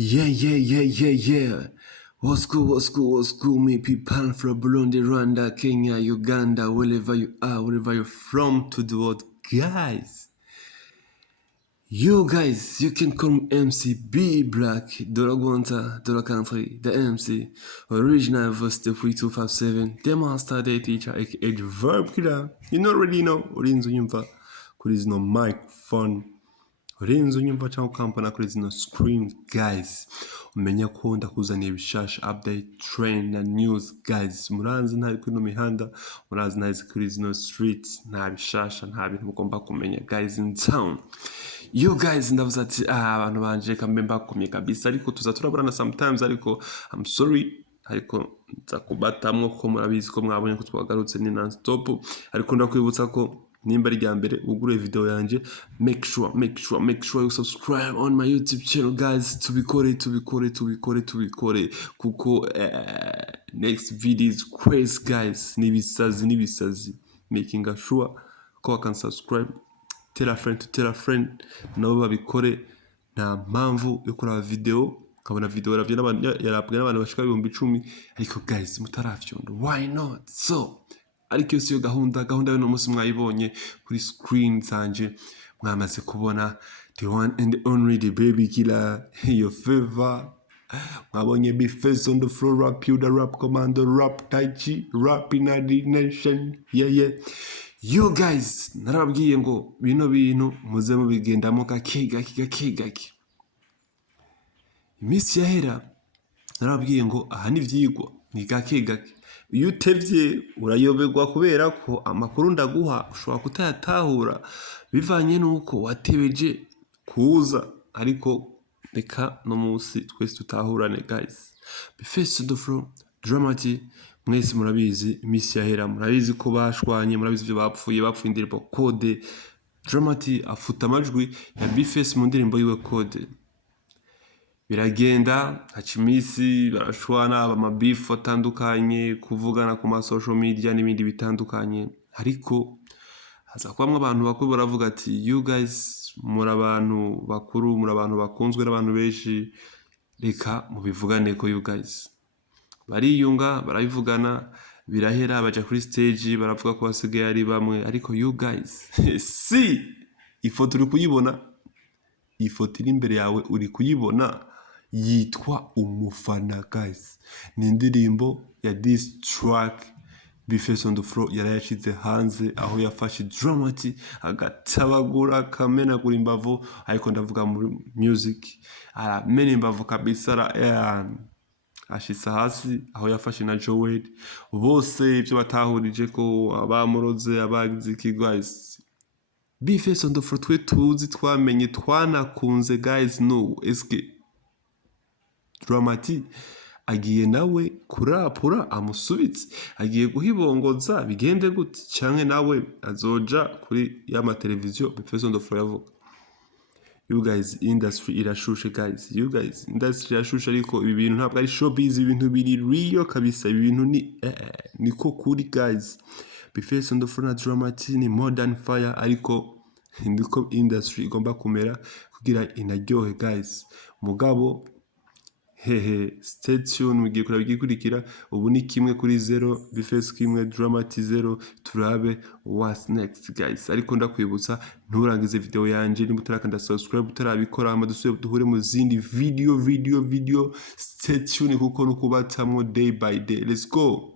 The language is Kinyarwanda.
Yeah. What's good, me people from Burundi, Rwanda, Kenya, Uganda, wherever you are, wherever you're from to the world, guys. You guys, you can call me MC B Black, Dollar Guanta, Dollar Country, the MC, original voice the 3257, the master, the teacher, aka the verb killer. You know already know, urinzo nyumva, kuri zino microphone. Urenze unyumva cyangwa ukampana kuri zino screen guys, umenya ko ndakuzaniye bishasha update trend na news guys. Muranzi ntari kuri no mihanda, muranzi ntari kuri zino streets, nta bishasha, nta bintu mugomba kumenya guys in town. You guys ndavuze ati abantu banje kambe mbakumye kabisa, ariko turaburana sometimes, ariko I'm sorry, ariko nzakubatamwo ko murabizi ko mwabonye ko twagarutse ni non stop, ariko ndakwibutsa ko nimba rya mbere ugure video yanje, make sure you subscribe on my YouTube channel guys. Tubikore kuko next video is crazy guys, nibisazi making sure ko I can subscribe. Tell a friend nabo babikore, nta mpamvu yo kuraba video ukabona video yaravye n'abantu bashika 10,000, ariko guys mutarafyondo, why not? So ariko yose yo gahunda y'uno munsi mwayibonye kuri screen zanje, mwamaze kubona the one and only, the baby killer, your favor. Mwabonye be face on the floor, rap you the rap commander, rap tai chi, rap in the nation. Yeah. You guys, narababwiye ngo bino bintu muze mubigendamo gake. Iminsi yahera narababwiye ngo aha ni vyigwa ni gake. Iyo utevye urayoberwa, kubera ko amakuru ndaguha ushobora kutayatahura bivanye nuko watebeje kuza, ariko reka no munsi twese tutahurane guys. Be face the floor, dramaT, mwese murabizi iminsi yahera, murabizi ko bashwanye, murabizi byo bapfuye indirimbo code. dramaT afuta amajwi ya Be Face mu ndirimbo yiwe code. Biragenda hacimisi barashwana, amabifu atandukanye, kuvugana ku ma social media n'ibindi bitandukanye, ariko haza kwamwe abantu bakuru baravuga ati you guys muri abantu bakuru, muri abantu bakunzwe n'abantu benshi, reka mubivugane ko you guys. Bariyunga barabivugana, birahera, baja kuri stage baravuga ko basigaye ari bamwe, ariko you guys si ifoto uri kuyibona, ifoto iri imbere yawe uri kuyibona, yitwa Umufana guys. Ni indirimbo ya this track Be Face on the Floor yarayashize hanze, aho yafashe dramaT agatabagura akamenagura imbavu, ariko ndavuga muri music aramena imbavu kabisa, ashisa hasi, aho yafashe na Joel, bose ibyo batahurije ko abamuroze abagiziki guys. Be Face on the Floor twe tuzi, twamenye, twanakunze guys. No eske dramaT agiye nawe kurapura amusubitse, agiye guhibongoza bigende gute, canke nawe azoja kuri ya mateleviziyo Be Face on the Floor yavuga. You guys, industry irashushe guys. You guys, industry irashushe, ariko ibi bintu ntabwo ari showbiz, ibintu biri real kabisa, ibi bintu niko kuri guys. Be Face on the Floor na dramaT ni modern fire, ariko ndiko industry igomba kumera kugira inaryohe guys. Mugabo stay tuned, mugiye kuraba igikurikira. Ubu ni 1-0, Be Face 1, dramaT 0, turabe what's next guys. Ariko ndakwibutsa nturangize video yanje, nimba utarakanda subscribe utarabikora, amadusuye duhure mu zindi video. Stay tuned kuko nukubatamwo day by day. Let's go.